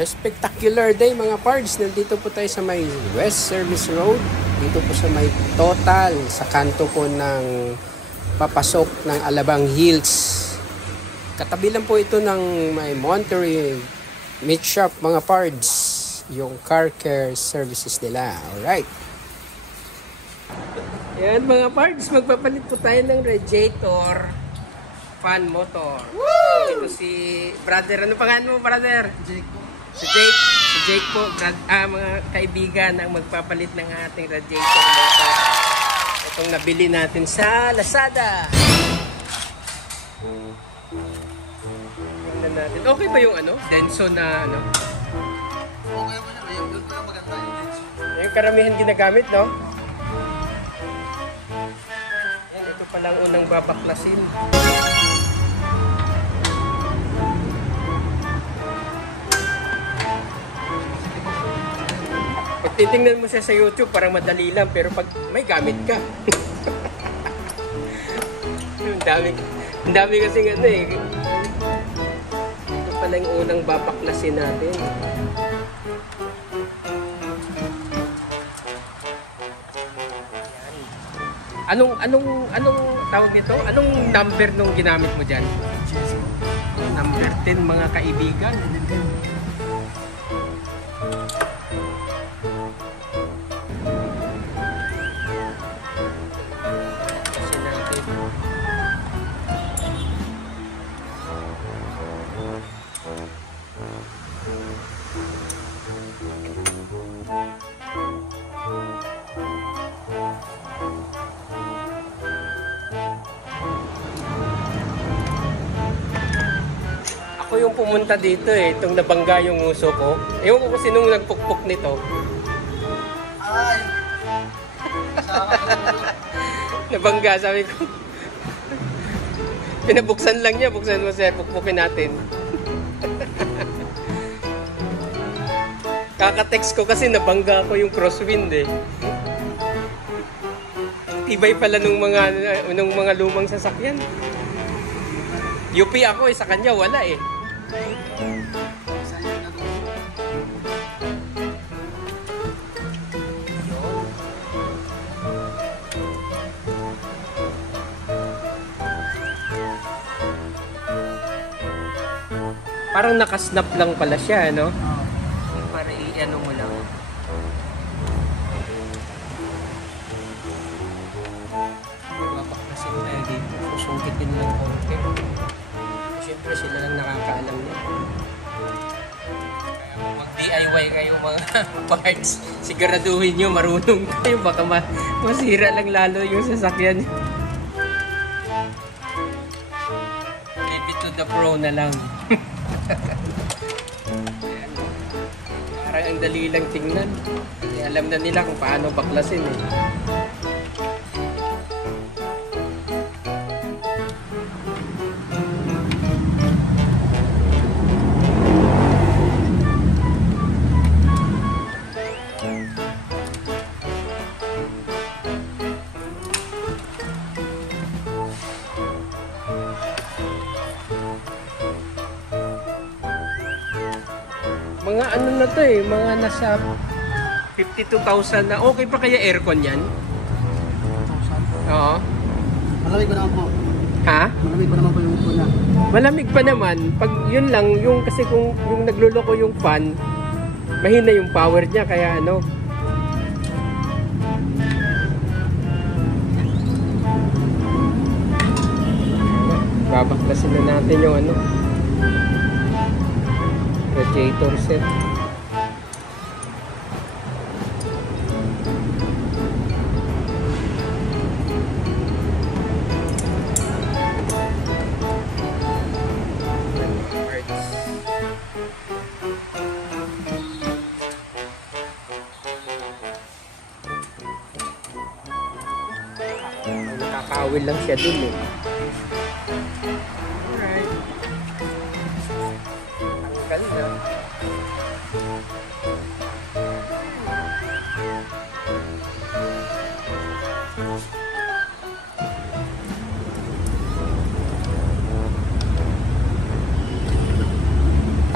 Spectacular day mga pards. Nandito po tayo sa may West Service Road. Dito po sa may Total. Sa kanto po ng papasok ng Alabang Hills. Katabi lang po ito ng may Monterey Meat Shop mga pards. Yung car care services nila. Alright. Yan mga pards. Magpapalit po tayo ng radiator fan motor. Woo! Ito si brother. Ano pangalan mo brother? Jake po. Si Jake po, mga kaibigan ang magpapalit ng ating radiator motor. Itong nabili natin sa Lazada. Tingnan natin. Okay ba yung ano? Denso na ano? Okay mo na. Yung doon pa lang maganda yung Denso. Yung karamihan ginagamit, no? Yan, ito palang unang babaklasin. Pag titingnan mo siya sa YouTube, parang madali lang. Pero pag may gamit ka. Ang dami kasing ano eh. Ito pala yung unang babaklasin natin. Yan. Anong tawag nito? Anong number nung ginamit mo dyan? Number 10 mga kaibigan. Ako yung pumunta dito eh, itong nabangga yung uso ko. Ewan ko kung sinong nagpukpok nito. Ay! Nabangga, sabi ko. Pinabuksan lang niya, buksan mo sir, pukpukin natin. Kaka-text ko kasi nabangga ko yung crosswind eh. Tibay pala nung mga lumang sasakyan. UP ako eh, sa kanya wala eh. Parang nakasnap lang pala siya, no? Para i-ano mo lang. Mapaklasin tayo dito. Susugitin lang konti. Siyempre sila lang nakakaalam niya. Kaya mag-DIY kayo mga parts. Siguraduhin nyo marunong kayo. Baka masira lang lalo yung sasakyan. Leave it to the pro na lang. Parang ang dali lang tingnan. Alam na nila kung paano baklasin eh. Mga ano na to eh, mga nasa 52,000 na. Okay pa kaya aircon yan? 1,000? Oo. Malamig pa naman po. Ha? Malamig pa naman po yung upo niya. Malamig pa naman. Pag yun lang, yung kasi kung yung nagluloko yung fan, mahina yung power niya, kaya ano. Babaklasin na natin yung ano. Radiator set. Nakakawil lang siya dun eh. Alright. Tanggal na.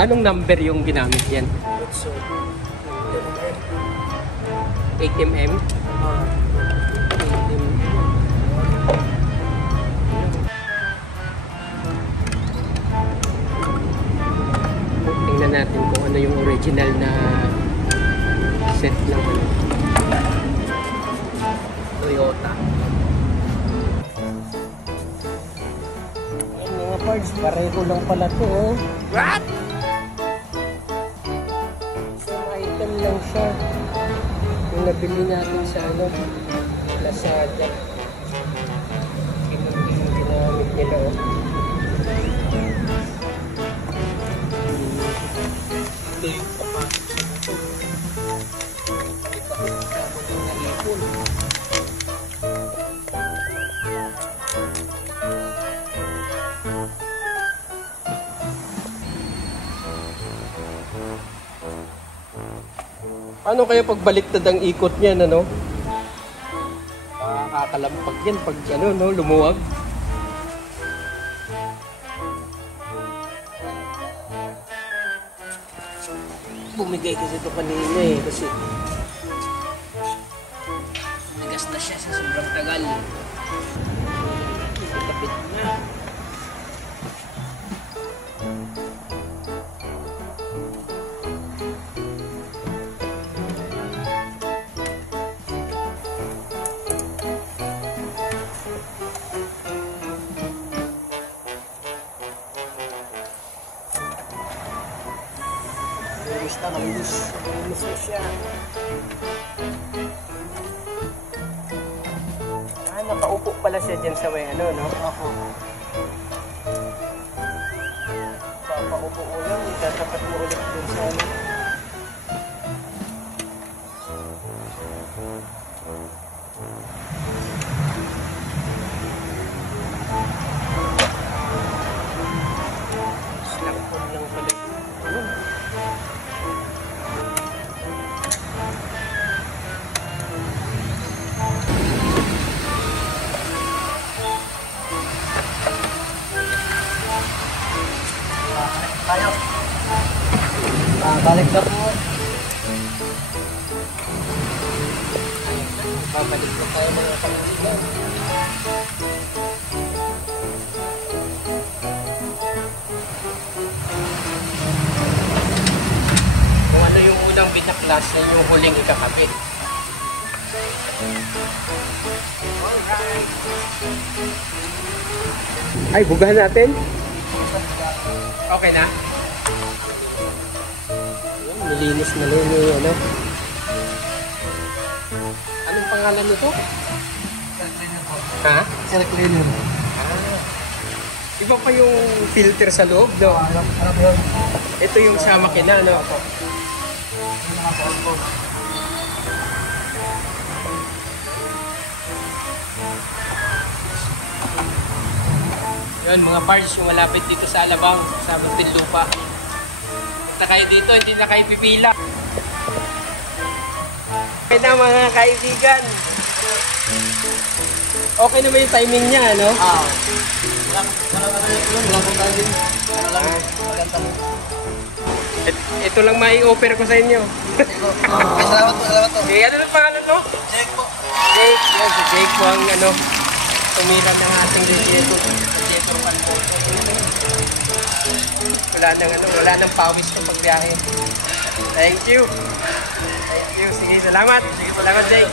Anong number yung ginamit yan? So, 8mm? Tingnan natin kung ano yung original na set ng ano, Toyota. Ayan mga parts, pareho lang pala to oh. What? Isang item lang siya. Yung nabili natin sa ano, Lazada. Yung ginamit nila oh. Ito yung kapatid sa motor. Ito yung kapatid na naipon. Ano kaya pag baliktad ang ikot niyan, ano? Kakalampag yan pag ano, no, lumuwag. Bumigay kasi ito kanina eh, kasi nagas na siya sa sobrang tagal. Kapit na. Gusto na siya. Nakaupo pala siya dyan sa may ano, no? Ako. Papaupo ko lang, itatapat mo ulit dun sa ano. Slack phone lang pala. Tayo. Balik na po. Babalik na tayo mga kaibigan. Kung ano yung unang binaklas, yan yung huling ikakapit. Ay, bugahan natin? Okay na? Nilinis na rin yung ano. Anong pangalan nito? Ha? Sir cleaner. Iba pa yung filter sa loob, no? Harap yun. Ito yung sa makina, no? Yung mga sa ko. Yun, mga parts yung malapit dito sa Alabang, sa Muntinlupa. Punta kayo dito, hindi na kayo pipila. Okay na mga kaibigan. Okay na ba yung timing niya, no? Ito lang mai-offer ko sa inyo. Salamat po. Okay, ano lang pangalan to? Jake po. Jake, yan si Jake po ang ano, tumira ng ating radiator fan po. Wala nang pawis ng pagbiyahe. Thank you. Sige, salamat. Salamat Jake.